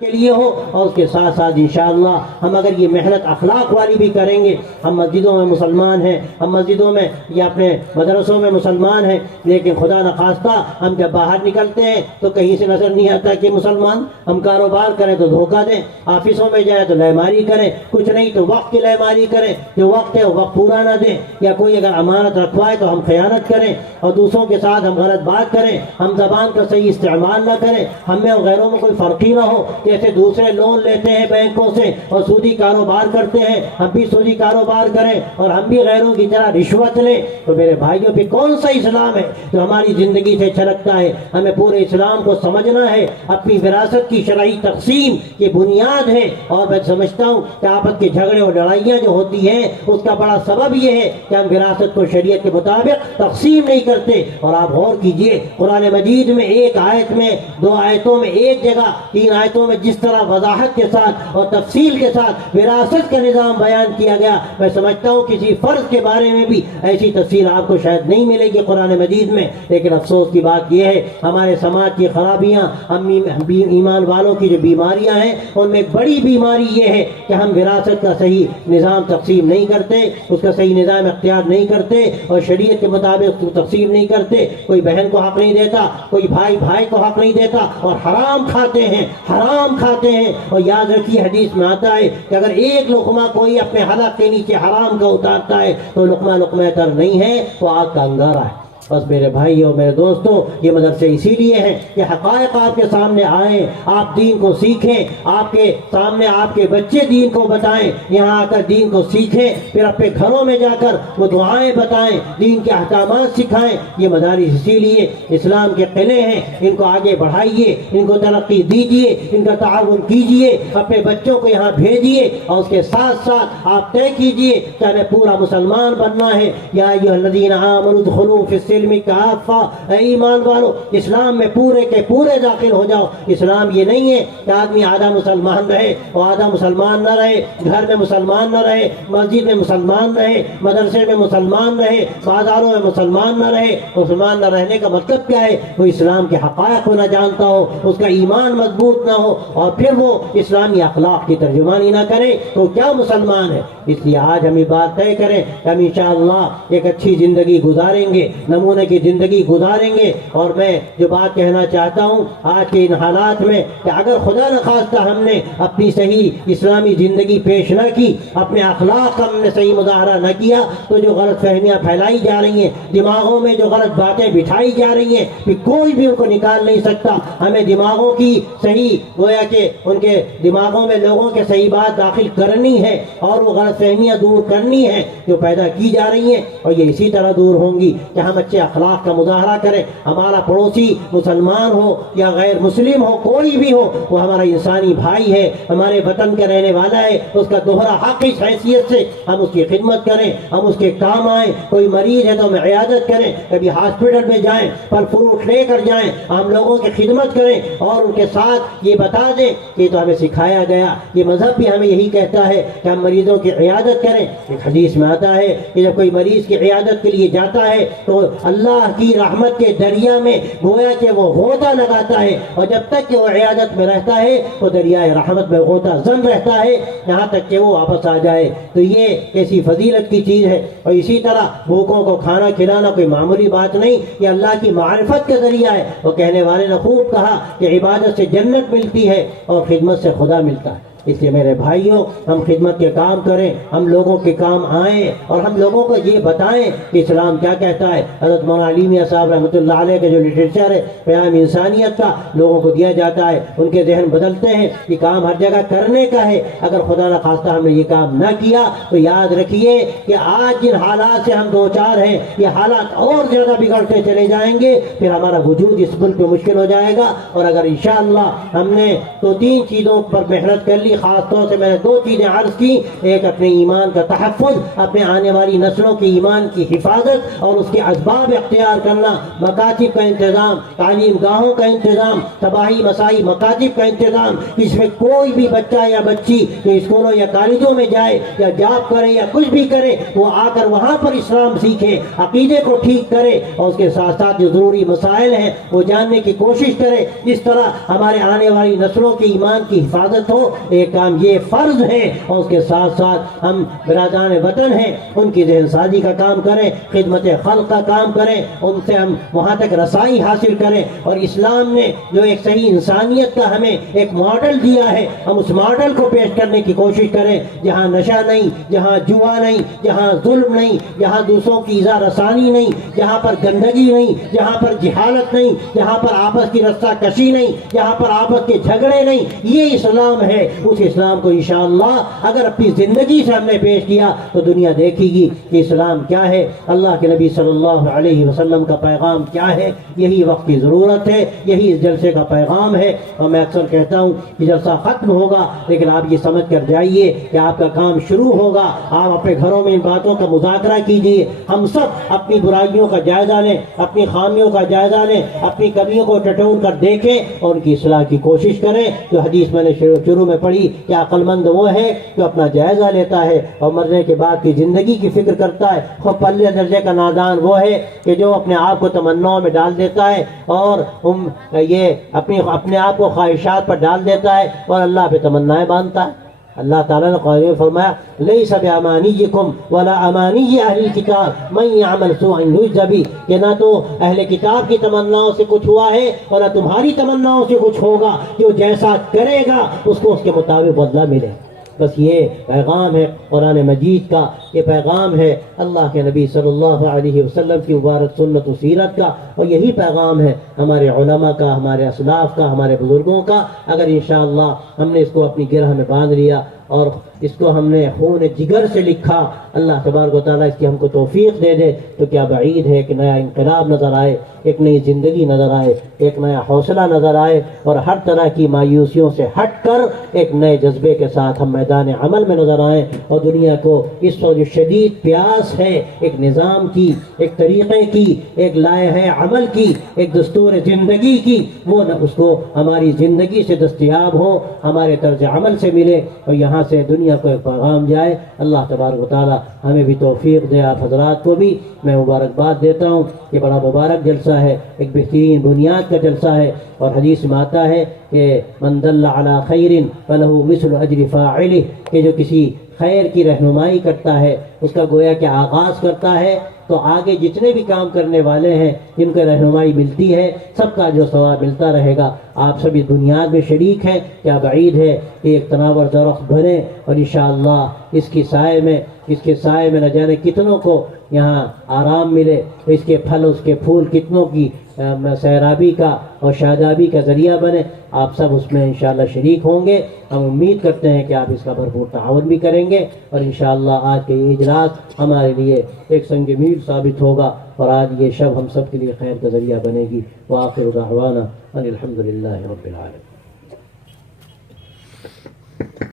کے لیے ہو، اور اس کے ساتھ ساتھ انشاءاللہ ہم اگر یہ محنت اخلاق والی بھی کریں گے، ہم مسجدوں میں مسلمان ہیں، ہم مسجدوں میں یا اپنے مدرسوں میں مسلمان ہیں، لیکن خدا نخواستہ ہم جب باہر نکلتے ہیں تو کہیں سے نظر نہیں آتا کہ مسلمان، ہم کاروبار کریں تو دھوکہ دیں، آفسوں میں جائیں تو لیماری کریں، کچھ نہیں تو وقت کی لیماری کریں، جو وقت ہے وہ وقت پورا نہ دیں، یا کوئی اگر امانت رکھوائے تو ہم خیانت کریں اور دوسروں کے ساتھ ہم غلط بات کریں، ہم زبان کا صحیح استعمال نہ کریں، ہم میں اور غیروں میں کوئی فرق ہی نہ ہو، جیسے دوسرے لون لیتے ہیں بینکوں سے اور سودی کاروبار کرتے ہیں، ہم بھی سودی کاروبار کریں اور ہم بھی غیروں کی طرح رشوت لیں، تو میرے بھائیوں پہ کون سا اسلام ہے جو ہماری زندگی سے چھلکتا ہے؟ ہمیں پورے اسلام کو سمجھنا ہے، اپنی وراثت کی شرعی تقسیم یہ بنیاد ہے، اور میں سمجھتا ہوں کہ آپس کے جھگڑے اور لڑائیاں جو ہوتی ہیں اس کا بڑا سبب یہ ہے کہ ہم وراثت کو شریعت کے مطابق تقسیم نہیں کرتے۔ اور آپ غور کیجئے، قرآن مجید میں ایک آیت میں، دو آیتوں میں، ایک جگہ، تین آیتوں میں جس طرح وضاحت کے ساتھ اور تفصیل کے ساتھ وراثت کا نظام بیان کیا گیا، میں سمجھتا ہوں کسی فرض کے بارے میں بھی ایسی تفصیل آپ کو شاید نہیں ملے گی قرآن مجید میں۔ لیکن افسوس کی بات یہ ہے ہمارے سماج کی خرابیاں، ہم ایمان والوں کی جو بیماریاں ہیں ان میں ایک بڑی بیماری یہ ہے کہ ہم وراثت کا صحیح نظام تقسیم نہیں کرتے، اس کا صحیح نظام اختیار نہیں کرتے اور شریعت کے مطابق تقسیم نہیں کرتے۔ کوئی بہن کو حق نہیں دیتا، کوئی بھائی بھائی کو حق نہیں دیتا، اور حرام کھاتے ہیں، حرام کھاتے ہیں۔ اور یاد رکھیے حدیث میں آتا ہے کہ اگر ایک لقمہ کوئی اپنے حلق کے نیچے حرام کا اتارتا ہے تو لقمہ لقمہ تر نہیں ہے، وہ آگ کا انگارہ ہے۔ بس میرے بھائیوں، میرے دوستوں، یہ مدرسے اسی لیے ہیں کہ حقائق آپ کے سامنے آئیں، آپ دین کو سیکھیں، آپ کے سامنے آپ کے بچے دین کو بتائیں، یہاں آ کر دین کو سیکھیں، پھر اپنے گھروں میں جا کر وہ دعائیں بتائیں، دین کے احکامات سکھائیں۔ یہ مدارس اسی لیے اسلام کے قلعے ہیں، ان کو آگے بڑھائیے، ان کو ترقی دیجیے، ان کا تعاون کیجیے، اپنے بچوں کو یہاں بھیجیے، اور اس کے ساتھ ساتھ آپ طے کیجیے کہ ہمیں پورا مسلمان بننا ہے۔ یا ایھا الذین آمنوا ادخلوا فی السلم کافہ، اے ایمان والو اسلام میں پورے کے پورے داخل ہو جاؤ۔ اسلام یہ نہیں ہے کہ آدمی آدھا مسلمان رہے اور آدھا مسلمان نہ رہے، گھر میں مسلمان نہ رہے، مسجد میں مسلمان رہے، مدرسے میں مسلمان رہے، بازاروں میں مسلمان نہ رہے۔ مسلمان نہ رہنے کا مطلب کیا ہے؟ وہ اسلام کے حقائق کو نہ جانتا ہو، اس کا ایمان مضبوط نہ ہو، اور پھر وہ اسلامی اخلاق کی ترجمانی نہ کرے تو کیا مسلمان ہے؟ اس لیے آج ہم یہ بات طے کریں کہ ہم انشاءاللہ ایک اچھی زندگی گزاریں گے، نمونے کی زندگی گزاریں گے۔ اور میں جو بات کہنا چاہتا ہوں آج کے ان حالات میں کہ اگر خدا نخواستہ ہم نے اپنی صحیح اسلامی زندگی پیش نہ کی، اپنے اخلاق کا ہم نے صحیح مظاہرہ نہ کیا، تو جو غلط فہمیاں پھیلائی جا رہی ہیں، دماغوں میں جو غلط باتیں بٹھائی جا رہی ہیں، کہ کوئی بھی ان کو نکال نہیں سکتا۔ ہمیں دماغوں کی صحیح، گویا کہ ان کے دماغوں میں لوگوں کے صحیح بات داخل کرنی ہے اور وہ غلط فہمیاں دور کرنی ہیں جو پیدا کی جا رہی ہیں، اور یہ اسی طرح دور ہوں گی کہ ہم اچھے اخلاق کا مظاہرہ کریں۔ ہمارا پڑوسی مسلمان ہو یا غیر مسلم ہو، کوئی بھی ہو، وہ ہمارا انسانی بھائی ہے، ہمارے وطن کا رہنے والا ہے، اس کا دوہرا حق اس حیثیت سے ہم اس کی خدمت کریں، ہم اس کے کام آئیں۔ کوئی مریض ہے تو ہم عیادت کریں، کبھی ہاسپٹل میں جائیں، پھل فروٹ لے کر جائیں، ہم لوگوں کی خدمت کریں اور ان کے ساتھ یہ بتا دیں کہ تو ہمیں سکھایا گیا، یہ مذہب بھی ہمیں یہی کہتا ہے کہ ہم مریضوں کی عیادت کریں۔ ایک حدیث میں آتا ہے کہ جب کوئی مریض کی عیادت کے لیے جاتا ہے تو اللہ کی رحمت کے دریا میں گویا کہ وہ غوطہ لگاتا ہے، اور جب تک کہ وہ عیادت میں رہتا ہے تو دریائے رحمت میں غوطہ زن رہتا ہے، یہاں تک کہ وہ واپس آ جائے۔ تو یہ ایسی فضیلت کی چیز ہے۔ اور اسی طرح بھوکوں کو کھانا کھلانا کوئی معمولی بات نہیں، یہ اللہ کی معرفت کا ذریعہ ہے۔ وہ کہنے والے نے خوب کہا کہ عبادت سے جنت ملتی ہے اور خدمت سے خدا ملتا ہے۔ اس لیے میرے بھائیوں، ہم خدمت کے کام کریں، ہم لوگوں کے کام آئیں، اور ہم لوگوں کو یہ بتائیں کہ اسلام کیا کہتا ہے۔ حضرت مولانا علی میاں صاحب رحمۃ اللہ علیہ کا جو لٹریچر ہے پیام انسانیت کا، لوگوں کو دیا جاتا ہے، ان کے ذہن بدلتے ہیں۔ یہ کام ہر جگہ کرنے کا ہے۔ اگر خدا نخواستہ ہم نے یہ کام نہ کیا تو یاد رکھیے کہ آج جن حالات سے ہم دو چار ہیں، یہ حالات اور زیادہ بگڑتے چلے جائیں گے، پھر ہمارا وجود اس ملک پہ مشکل ہو جائے گا۔ اور اگر انشاءاللہ ہم نے تو تین چیزوں پر محنت کر لی، خاص طور سے میں نے 2 چیزیں عرض کی، ایک اپنے ایمان کا تحفظ، اپنے آنے والی نسلوں کے ایمان کی حفاظت اور اس کے اسباب اختیار کرنا، مکاتب کا انتظام، تعلیم گاہوں کا انتظام، تباہی مسائی مکاتب کا انتظام، اس میں کوئی بھی بچہ یا بچی جو اسکولوں یا کالجوں میں جائے یا جاب کرے یا کچھ بھی کرے، وہ آ کر وہاں پر اسلام سیکھے، عقیدے کو ٹھیک کرے اور اس کے ساتھ ساتھ جو ضروری مسائل ہیں وہ جاننے کی کوشش کرے، اس طرح ہمارے آنے والی نسلوں کے ایمان کی حفاظت ہو۔ ایک کام یہ فرض ہے، اور اس کے ساتھ ساتھ ہم برادران وطن ہیں، ان کی ذہن سازی کا کام کریں، خدمت خلق کا کام کریں، ان سے ہم وہاں تک رسائی حاصل کریں، اور اسلام نے جو ایک صحیح انسانیت کا ہمیں ایک ماڈل دیا ہے، ہم اس ماڈل کو پیش کرنے کی کوشش کریں، جہاں نشہ نہیں، جہاں جوا نہیں، جہاں ظلم نہیں، جہاں دوسروں کی ایذا رسانی نہیں، جہاں پر گندگی نہیں، جہاں پر جہالت نہیں، جہاں پر آپس کی رسہ کشی نہیں، جہاں پر آپس کے جھگڑے نہیں، یہ اسلام ہے۔ اس اسلام کو انشاءاللہ اگر اپنی زندگی سے ہم نے پیش کیا تو دنیا دیکھے گی کہ اسلام کیا ہے، اللہ کے نبی صلی اللہ علیہ وسلم کا پیغام کیا ہے۔ یہی وقت کی ضرورت ہے، یہی اس جلسے کا پیغام ہے، اور میں اکثر کہتا ہوں کہ جلسہ ختم ہوگا لیکن آپ یہ سمجھ کر جائیے کہ آپ کا کام شروع ہوگا۔ آپ اپنے گھروں میں ان باتوں کا مذاکرہ کیجیے، ہم سب اپنی برائیوں کا جائزہ لیں، اپنی خامیوں کا جائزہ لیں، اپنی کمیوں کو ٹٹول کر دیکھیں اور ان کی اصلاح کی کوشش کریں۔ جو حدیث میں نے شروع میں پڑھی کہ عقل مند وہ ہے جو اپنا جائزہ لیتا ہے اور مرنے کے بعد کی زندگی کی فکر کرتا ہے، اور پلے درجے کا نادان وہ ہے کہ جو اپنے آپ کو تمناؤں میں ڈال دیتا ہے اور یہ اپنے آپ کو خواہشات پر ڈال دیتا ہے اور اللہ پہ تمنائیں باندھتا ہے۔ اللہ تعالیٰ نے قرآن میں فرمایا لیس بامانیکم ولا امانی اہل الکتاب من یعمل سوءا یجز بہ، کہ نہ تو اہل کتاب کی تمناؤں سے کچھ ہوا ہے اور نہ تمہاری تمناؤں سے کچھ ہوگا، جو جیسا کرے گا اس کو اس کے مطابق بدلہ ملے۔ بس یہ پیغام ہے قرآن مجید کا، یہ پیغام ہے اللہ کے نبی صلی اللہ علیہ وسلم کی مبارک سنت و سیرت کا، اور یہی پیغام ہے ہمارے علماء کا، ہمارے اسلاف کا، ہمارے بزرگوں کا۔ اگر انشاءاللہ ہم نے اس کو اپنی گرہ میں باندھ لیا اور اس کو ہم نے خون جگر سے لکھا، اللہ تبارک و تعالیٰ اس کی ہم کو توفیق دے دے، تو کیا بعید ہے کہ نیا انقلاب نظر آئے، ایک نئی زندگی نظر آئے، ایک نیا حوصلہ نظر آئے، اور ہر طرح کی مایوسیوں سے ہٹ کر ایک نئے جذبے کے ساتھ ہم میدان عمل میں نظر آئیں، اور دنیا کو اس وقت جو شدید پیاس ہے ایک نظام کی، ایک طریقے کی، ایک لائحہ عمل کی، ایک دستور زندگی کی، وہ نہ اس کو ہماری زندگی سے دستیاب ہو، ہمارے طرز عمل سے ملے، اور یہاں سے دنیا کو ایک پیغام جائے۔ اللہ تبارک و تعالی ہمیں بھی توفیق دے، آپ حضرات کو بھی میں مبارکباد دیتا ہوں کہ بڑا مبارک جلسہ ہے، ایک بہترین بنیاد کا جلسہ ہے، اور حدیث میں آتا ہے کہ من دل علی خیر فلہ مثل اجر فاعلہ، کہ جو کسی خیر کی رہنمائی کرتا ہے، اس کا گویا کہ آغاز کرتا ہے، تو آگے جتنے بھی کام کرنے والے ہیں جن کو رہنمائی ملتی ہے سب کا جو ثواب ملتا رہے گا۔ آپ سب اس بنیاد میں شریک ہیں، کیا بعید ہے کہ ایک تناور درخت بنے اور انشاءاللہ اس کے سائے میں نہ جانے کتنوں کو یہاں آرام ملے، اس کے پھل اس کے پھول کتنوں کی سیرابی کا اور شادابی کا ذریعہ بنے۔ آپ سب اس میں انشاءاللہ شریک ہوں گے۔ ہم امید کرتے ہیں کہ آپ اس کا بھرپور تعاون بھی کریں گے، اور انشاءاللہ آج کے یہ اجلاس ہمارے لیے ایک سنگ میل ثابت ہوگا، اور آج یہ شب ہم سب کے لیے خیر کا ذریعہ بنے گی۔ وآخر دعوانا ان الحمدللہ رب العالمین۔